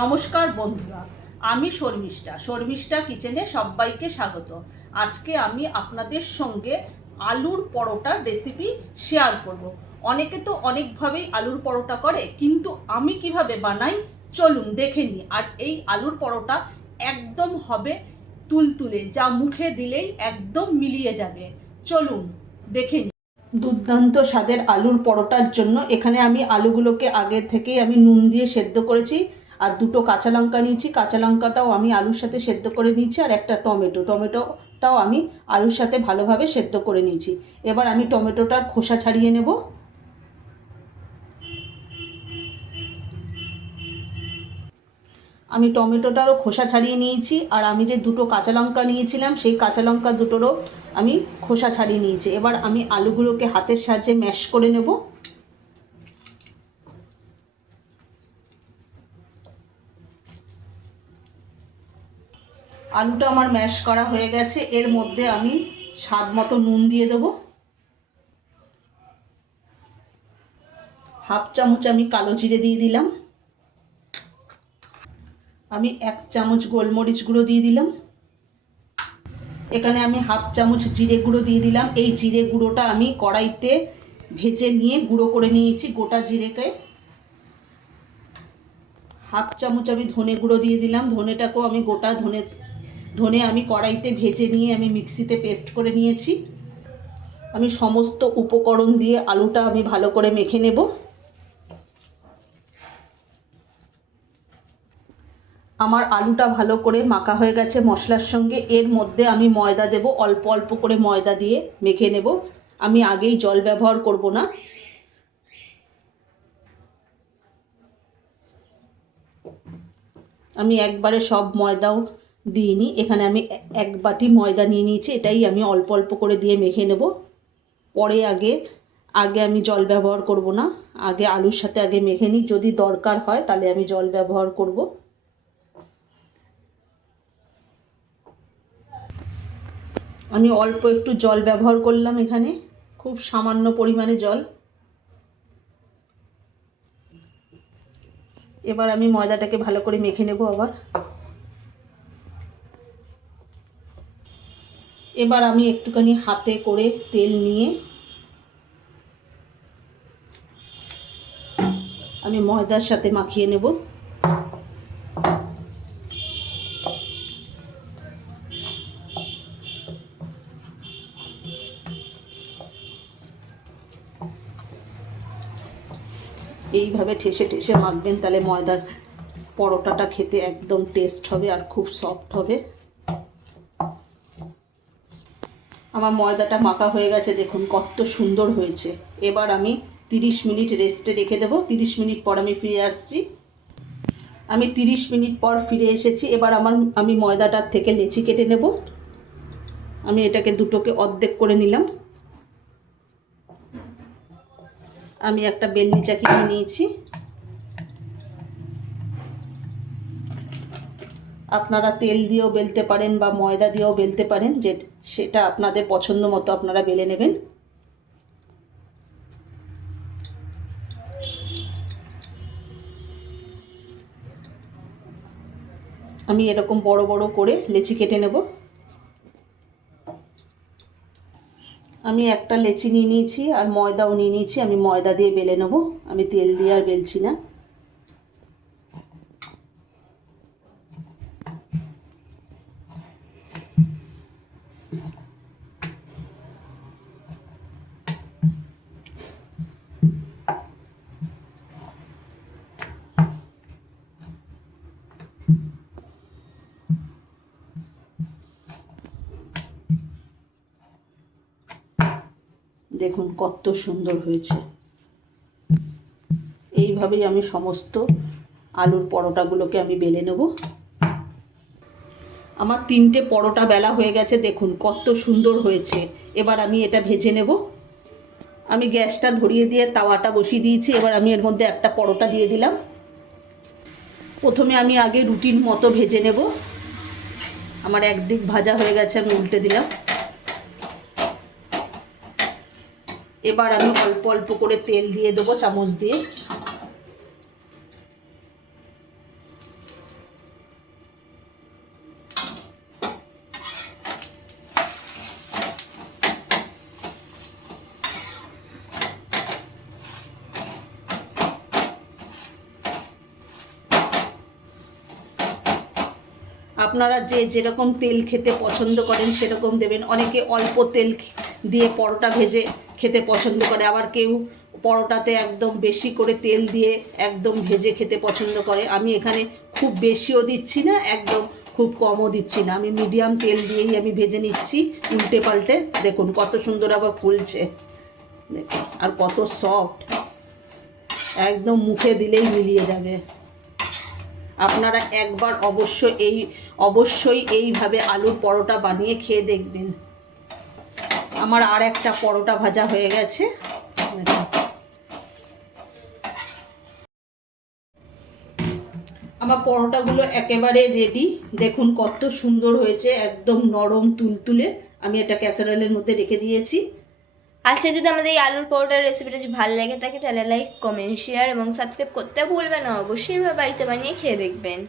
নমস্কার বন্ধুরা, আমি শর্মিষ্ঠা কিচেনে সবাইকে স্বাগত। আজকে আমি আপনাদের সঙ্গে আলুর পরোটার রেসিপি শেয়ার করব। অনেকে তো অনেকভাবেই আলুর পরোটা করে, কিন্তু আমি কিভাবে বানাই চলুন দেখে নিই। আর এই আলুর পরোটা একদম হবে তুলতুলে, যা মুখে দিলেই একদম মিলিয়ে যাবে। চলুন দেখে নিই। দুর্দান্ত স্বাদের আলুর পরোটার জন্য এখানে আমি আলুগুলোকে আগে থেকেই আমি নুন দিয়ে সেদ্ধ করেছি। আর দুটো কাঁচা লঙ্কা নিয়েছি, কাঁচা লঙ্কাটাও আমি আলুর সাথে সেদ্ধ করে নিয়েছি। আর একটা টমেটোটাও আমি আলুর সাথে ভালোভাবে সেদ্ধ করে নিয়েছি। এবার আমি টমেটোটার খোসা ছাড়িয়ে নেব। আমি টমেটোটারও খোসা ছাড়িয়ে নিয়েছি। আর আমি যে দুটো কাঁচা লঙ্কা নিয়েছিলাম, সেই কাঁচা লঙ্কা দুটোরও আমি খোসা ছাড়িয়ে নিয়েছি। এবার আমি আলুগুলোকে হাতের সাহায্যে ম্যাশ করে নেব। আলুটা আমার ম্যাশ করা হয়ে গেছে। এর মধ্যে আমি স্বাদ মতো নুন দিয়ে দেবো। হাফ চামচ আমি কালো জিরে দিয়ে দিলাম। আমি 1 চামচ গোলমরিচ গুঁড়ো দিয়ে দিলাম। এখানে আমি হাফ চামচ জিরে গুঁড়ো দিয়ে দিলাম। এই জিরে গুঁড়োটা আমি কড়াইতে ভেজে নিয়ে গুঁড়ো করে নিয়েছি গোটা জিরেকে। হাফ চামচ আমি ধনে গুঁড়ো দিয়ে দিলাম। ধনেটাকেও আমি গোটা ধনে আমি কড়াইতে ভেজে নিয়ে আমি মিক্সিতে পেস্ট করে নিয়েছি। আমি সমস্ত উপকরণ দিয়ে আলুটা আমি ভালো করে মেখে নেব। আমার আলুটা ভালো করে মাখা হয়ে গেছে মশলার সঙ্গে। এর মধ্যে আমি ময়দা দেব, অল্প অল্প করে ময়দা দিয়ে মেখে নেব। আমি আগেই জল ব্যবহার করব না। আমি একবারে সব ময়দাও দিইনি, এখানে আমি 1 বাটি ময়দা নিয়ে নিয়েছি। এটাই আমি অল্প অল্প করে দিয়ে মেখে নেব। পরে আগে আমি জল ব্যবহার করব না। আগে আলুর সাথে আগে মেখে নিই, যদি দরকার হয় তাহলে আমি জল ব্যবহার করব। আমি অল্প একটু জল ব্যবহার করলাম এখানে, খুব সামান্য পরিমাণে জল। এবার আমি ময়দাটাকে ভালো করে মেখে নেব আবার। এবার আমি একটুখানি হাতে করে তেল নিয়ে আমি ময়দার সাথে মাখিয়ে নেব। এইভাবে ঠেসে ঠেসে মাখবেন, তাহলে ময়দার পরোটাটা খেতে একদম টেস্ট হবে আর খুব সফট হবে। আমার ময়দাটা মাখা হয়ে গেছে, দেখুন কত সুন্দর হয়েছে। এবার আমি 30 মিনিট রেস্টে রেখে দেবো। 30 মিনিট পর আমি ফিরে আসছি। আমি 30 মিনিট পর ফিরে এসেছি। এবার আমি ময়দাটার থেকে লেচি কেটে নেব। আমি এটাকে দুটোকে অর্ধেক করে নিলাম। আমি একটা বেলনি চাকি নিয়ে নিয়েছি। আপনারা তেল দিয়েও বেলতে পারেন বা ময়দা দিয়েও বেলতে পারেন, সেটা আপনাদের পছন্দ মতো আপনারা বেলে নেবেন। আমি এরকম বড় বড় করে লেচি কেটে নেব। আমি একটা লেচি নিয়ে নিয়েছি আর ময়দাও নিয়ে নিয়েছি। আমি ময়দা দিয়ে বেলে নেব, আমি তেল দিয়ে আর বেলছি না। দেখুন কত সুন্দর হয়েছে। এইভাবেই আমি সমস্ত আলুর পরোটাগুলোকে আমি বেলে নেব। আমার 3টে পরোটা বেলা হয়ে গেছে, দেখুন কত সুন্দর হয়েছে। এবার আমি এটা ভেজে নেব। আমি গ্যাসটা ধরিয়ে দিয়ে তাওয়াটা বসিয়ে দিয়েছি। এবার আমি এর মধ্যে একটা পরোটা দিয়ে দিলাম। প্রথমে আমি আগে রুটির মতো ভেজে নেব। আমার একদিক ভাজা হয়ে গেছে, আমি উল্টে দিলাম। এবার আমি অল্প অল্প করে তেল দিয়ে দেবো চামচ দিয়ে। আপনারা যে যেরকম তেল খেতে পছন্দ করেন সেরকম দেবেন। অনেকে অল্প তেল দিয়ে পরোটা ভেজে খেতে পছন্দ করে, আবার কেউ পরোটাতে একদম বেশি করে তেল দিয়ে একদম ভেজে খেতে পছন্দ করে। আমি এখানে খুব বেশিও দিচ্ছি না, একদম খুব কমও দিচ্ছি না, আমি মিডিয়াম তেল দিয়েই আমি ভেজে নিচ্ছি উল্টে পাল্টে। দেখুন কত সুন্দর আবার ফুলছে, দেখুন আর কত সফট, একদম মুখে দিলেই মিলিয়ে যাবে। আপনারা একবার অবশ্যই এইভাবে আলুর পরোটা বানিয়ে খেয়ে দেখবেন। আমার আর একটা পরোটা ভাজা হয়ে গেছে। আমার পরোটাগুলো একেবারে রেডি, দেখুন কত সুন্দর হয়েছে, একদম নরম তুলতুলে। আমি এটা ক্যাসারোলের মধ্যে রেখে দিয়েছি। আজকে যদি আমাদের এই আলুর পরোটার রেসিপিটা যদি ভালো লাগে থাকে তাহলে লাইক, কমেন্ট, শেয়ার এবং সাবস্ক্রাইব করতে ভুলবেন না। অবশ্যই বাড়িতে বানিয়ে খেয়ে দেখবেন।